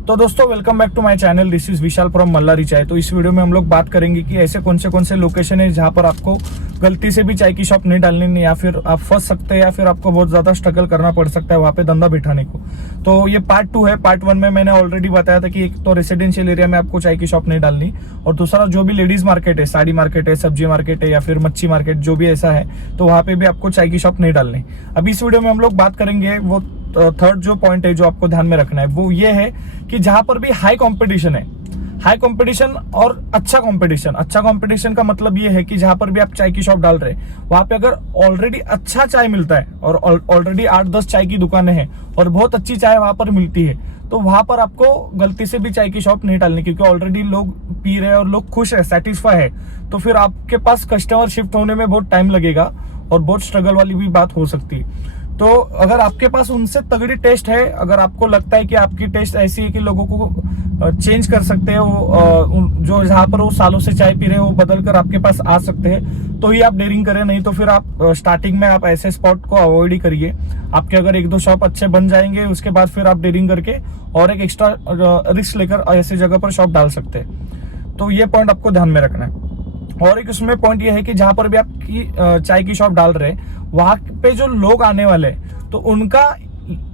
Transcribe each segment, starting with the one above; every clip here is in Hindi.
तो दोस्तों welcome back to my channel. This is Vishal from Mallari Chai. तो इस वीडियो में हम लोग बात करेंगे कि ऐसे कौन से लोकेशन है जहां पर आपको गलती से भी चाय की शॉप नहीं डालनी नहीं, या फिर आप फंस सकते हैं, या फिर आपको बहुत ज्यादा स्ट्रगल करना पड़ सकता है वहां पे धंधा बिठाने को। तो ये पार्ट 2 है। पार्ट 1 में मैंने ऑलरेडी बताया था कि एक तो रेसिडेंशियल एरिया में आपको चाय की शॉप नहीं डालनी, और दूसरा जो भी लेडीज मार्केट है, साड़ी मार्केट है, सब्जी मार्केट है, या फिर मच्छी मार्केट, जो भी ऐसा है, तो वहां पे भी आपको चाय की शॉप नहीं डालनी। अभी इस वीडियो में हम लोग बात करेंगे वो थर्ड जो पॉइंट है जो आपको ध्यान में रखना है, वो ये है कि जहां पर भी हाई कंपटीशन है, हाई कंपटीशन और अच्छा कंपटीशन का मतलब ये है कि जहां पर भी आप चाय की शॉप डाल रहे हैं वहां पे अगर ऑलरेडी अच्छा चाय मिलता है और ऑलरेडी 8-10 चाय की दुकानें हैं और बहुत अच्छी चाय वहां पर मिलती है, तो वहां पर आपको गलती से भी चाय की शॉप नहीं डालनी, क्योंकि ऑलरेडी लोग पी रहे हैं और लोग खुश है, सेटिस्फाई है। तो फिर आपके पास कस्टमर शिफ्ट होने में बहुत टाइम लगेगा और बहुत स्ट्रगल वाली भी बात हो सकती है। तो अगर आपके पास उनसे तगड़ी टेस्ट है, अगर आपको लगता है कि आपकी टेस्ट ऐसी है कि लोगों को चेंज कर सकते हैं, वो जो जहां पर वो सालों से चाय पी रहे हैं वो बदल कर आपके पास आ सकते हैं, तो ही आप डेयरिंग करें। नहीं तो फिर आप स्टार्टिंग में आप ऐसे स्पॉट को अवॉइड ही करिए। आपके अगर 1-2 शॉप अच्छे बन जाएंगे, उसके बाद फिर आप डेयरिंग करके और एक एक्स्ट्रा रिस्क लेकर ऐसे जगह पर शॉप डाल सकते हैं। तो ये पॉइंट आपको ध्यान में रखना है। और एक उसमें पॉइंट ये है कि जहां पर भी आपकी चाय की शॉप डाल रहे हैं वहां पे जो लोग आने वाले हैं, तो उनका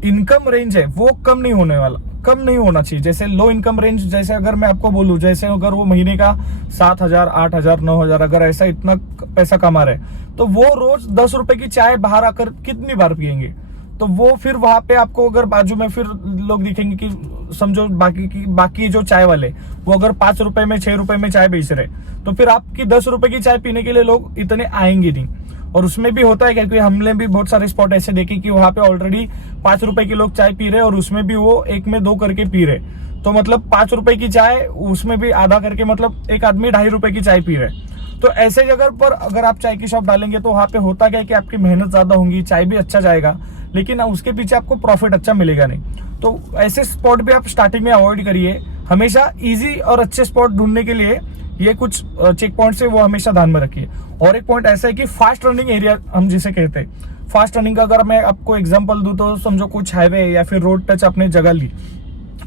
इनकम रेंज है वो कम नहीं होना चाहिए। जैसे लो इनकम रेंज, जैसे अगर मैं आपको बोलूं, जैसे अगर वो महीने का 7,000, 8,000, 9,000 अगर ऐसा इतना पैसा कमा रहे, तो वो रोज 10 रुपए की चाय बाहर आकर कितनी बार पियेंगे? तो वो फिर वहां पे आपको अगर बाजू में फिर लोग दिखेंगे कि समझो बाकी जो चाय वाले वो अगर 5 रुपए में, 6 रुपए में चाय बेच रहे, तो फिर आपकी 10 रुपए की चाय पीने के लिए लोग इतने आएंगे नहीं। और उसमें भी होता है क्या, क्योंकि हमने भी बहुत सारे स्पॉट ऐसे देखे कि वहां पे ऑलरेडी 5 रुपए की लोग चाय पी रहे और उसमें भी वो 1 में 2 करके पी रहे। तो मतलब 5 रुपए की चाय, उसमें भी आधा करके, मतलब एक आदमी 2.5 रुपए की चाय पी रहे। तो ऐसे जगह पर अगर आप चाय की शॉप डालेंगे तो वहां पे होता क्या है कि आपकी मेहनत ज्यादा होगी, चाय भी अच्छा जाएगा, लेकिन उसके पीछे आपको प्रॉफिट अच्छा मिलेगा नहीं। तो ऐसे स्पॉट भी आप स्टार्टिंग में अवॉइड करिए। हमेशा इजी और अच्छे स्पॉट ढूंढने के लिए ये कुछ चेक पॉइंट्स है वो हमेशा ध्यान में रखिए। और एक पॉइंट ऐसा है कि फास्ट रनिंग एरिया हम जिसे कहते हैं, फास्ट रनिंग का अगर मैं आपको एग्जांपल दूं तो समझो कुछ हाईवे या फिर रोड टच आपने जगह ली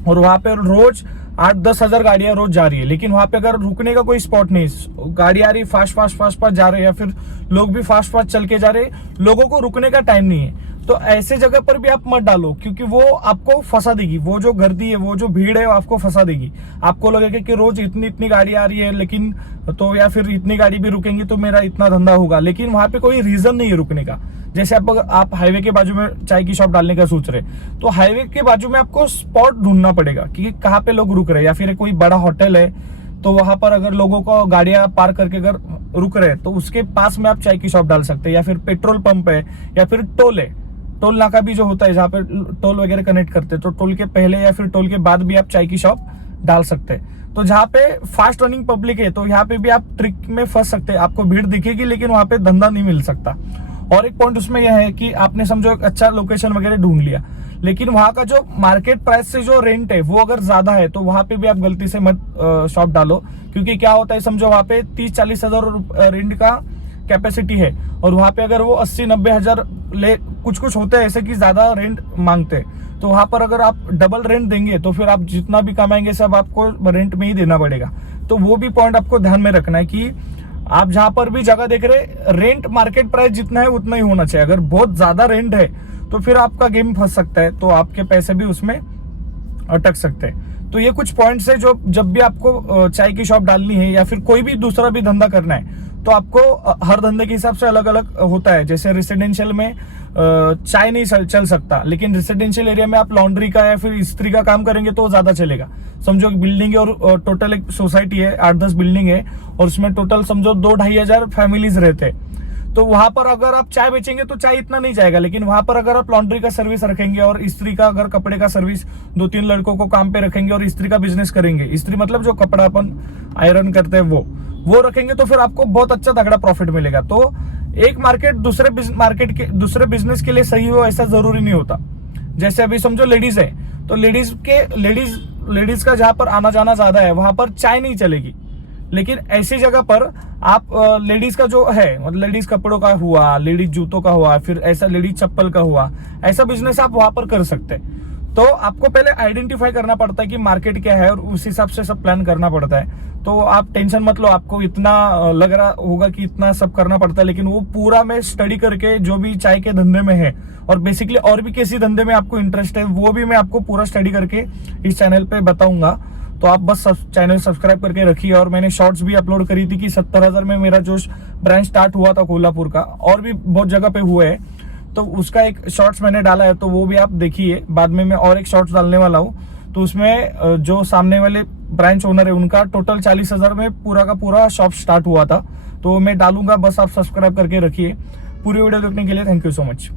और वहां पे रोज 8-10 हजार गाड़ियां रोज जा रही है, लेकिन वहां पे अगर रुकने का कोई स्पॉट नहीं, गाड़ी आ रही फास्ट जा रहे हैं, या फिर लोग भी फास्ट चल के जा रहे, लोगों को रुकने का टाइम नहीं है, तो ऐसे जगह पर भी आप मत डालो, क्योंकि वो आपको फंसा देगी। वो जो गर्दी है, वो जो भीड़ है, वो आपको फंसा देगी। आपको लगेगा कि रोज इतनी गाड़ी आ रही है, लेकिन तो या फिर इतनी गाड़ी भी रुकेंगी तो मेरा इतना धंधा होगा, लेकिन वहां पे कोई रीजन नहीं है रुकने का। जैसे आप हाईवे के बाजू में चाय की शॉप डालने का सोच रहे, तो हाईवे के बाजू में आपको स्पॉट ढूंढना पड़ेगा कि कहाँ पे लोग रुक रहे हैं, या फिर कोई बड़ा होटल है तो वहां पर अगर लोगों को गाड़ियां पार्क करके अगर रुक रहे हैं तो उसके पास में आप चाय की शॉप डाल सकते हैं। या फिर पेट्रोल पंप है, या फिर टोल है, टोल नाका भी जो होता है जहां पे टोल वगैरह कनेक्ट करते हैं, तो टोल के पहले या फिर टोल के बाद भी आप चाय की शॉप डाल सकते हैं। तो जहां पे फास्ट रनिंग पब्लिक है तो यहाँ पे भी आप ट्रिक में फंस सकते हैं। आपको भीड़ दिखेगी लेकिन वहां पे धंधा नहीं मिल सकता। और एक पॉइंट उसमें यह है कि आपने समझो एक अच्छा लोकेशन वगैरह ढूंढ लिया, लेकिन वहां का जो मार्केट प्राइस से जो रेंट है वो अगर ज्यादा है, तो वहां पे भी आप गलती से मत शॉप डालो। क्योंकि क्या होता है, समझो वहां पे 30-40 हजार रेंट का कैपेसिटी है और वहां पे अगर वो 80-90 हजार ले, कुछ होते हैं ऐसे कि ज्यादा रेंट मांगते हैं, तो वहां पर अगर आप डबल रेंट देंगे तो फिर आप जितना भी कमाएंगे सब आपको रेंट में ही देना पड़ेगा। तो वो भी पॉइंट आपको ध्यान में रखना है कि आप जहां पर भी जगह देख रहे, रेंट मार्केट प्राइस जितना है उतना ही होना चाहिए। अगर बहुत ज्यादा रेंट है तो फिर आपका गेम फंस सकता है, तो आपके पैसे भी उसमें अटक सकते हैं। तो ये कुछ पॉइंट्स है जो जब भी आपको चाय की शॉप डालनी है या फिर कोई भी दूसरा भी धंधा करना है, तो आपको हर धंधे के हिसाब से अलग अलग होता है। जैसे रेसिडेंशियल में चाय नहीं चल सकता, लेकिन रेसिडेंशियल एरिया में आप लॉन्ड्री का या फिर इस्त्री का काम करेंगे तो ज्यादा चलेगा। समझो एक बिल्डिंग है और टोटल एक सोसाइटी है, 8-10 बिल्डिंग है और उसमें टोटल समझो 2-2.5 हजार फैमिलीज रहते हैं, तो वहां पर अगर आप चाय बेचेंगे तो चाय इतना नहीं जाएगा। लेकिन वहां पर अगर आप लॉन्ड्री का सर्विस रखेंगे और इस्त्री का, अगर कपड़े का सर्विस 2-3 लड़कों को काम पे रखेंगे और इस्त्री का बिजनेस करेंगे, इस्त्री मतलब जो कपड़ा अपन आयरन करते हैं वो रखेंगे, तो फिर आपको बहुत अच्छा तगड़ा प्रॉफिट मिलेगा। तो एक मार्केट दूसरे बिजनेस के लिए सही हो ऐसा जरूरी नहीं होता। जैसे अभी समझो लेडीज है, तो लेडीज का जहां पर आना जाना ज्यादा है वहां पर चाय नहीं चलेगी, लेकिन ऐसी जगह पर आप लेडीज का जो है, मतलब लेडीज कपड़ों का हुआ, लेडीज जूतों का हुआ, फिर ऐसा लेडीज चप्पल का हुआ, ऐसा बिजनेस आप वहां पर कर सकते हैं। तो आपको पहले आइडेंटिफाई करना पड़ता है कि मार्केट क्या है और उस हिसाब से सब प्लान करना पड़ता है। तो आप टेंशन मत लो, आपको इतना लग रहा होगा कि इतना सब करना पड़ता है, लेकिन वो पूरा मैं स्टडी करके जो भी चाय के धंधे में है और बेसिकली और भी किसी धंधे में आपको इंटरेस्ट है वो भी मैं आपको पूरा स्टडी करके इस चैनल पे बताऊंगा। तो आप बस चैनल सब्सक्राइब करके रखिए। और मैंने शॉर्ट्स भी अपलोड करी थी कि 70,000 में मेरा जो ब्रांच स्टार्ट हुआ था कोल्हापुर का, और भी बहुत जगह पे हुए है, तो उसका एक शॉर्ट्स मैंने डाला है, तो वो भी आप देखिए। बाद में मैं और एक शॉर्ट्स डालने वाला हूँ, तो उसमें जो सामने वाले ब्रांच ओनर है उनका टोटल 40,000 में पूरा का पूरा शॉप स्टार्ट हुआ था, तो मैं डालूंगा। बस आप सब्सक्राइब करके रखिए। पूरी वीडियो देखने के लिए थैंक यू सो मच।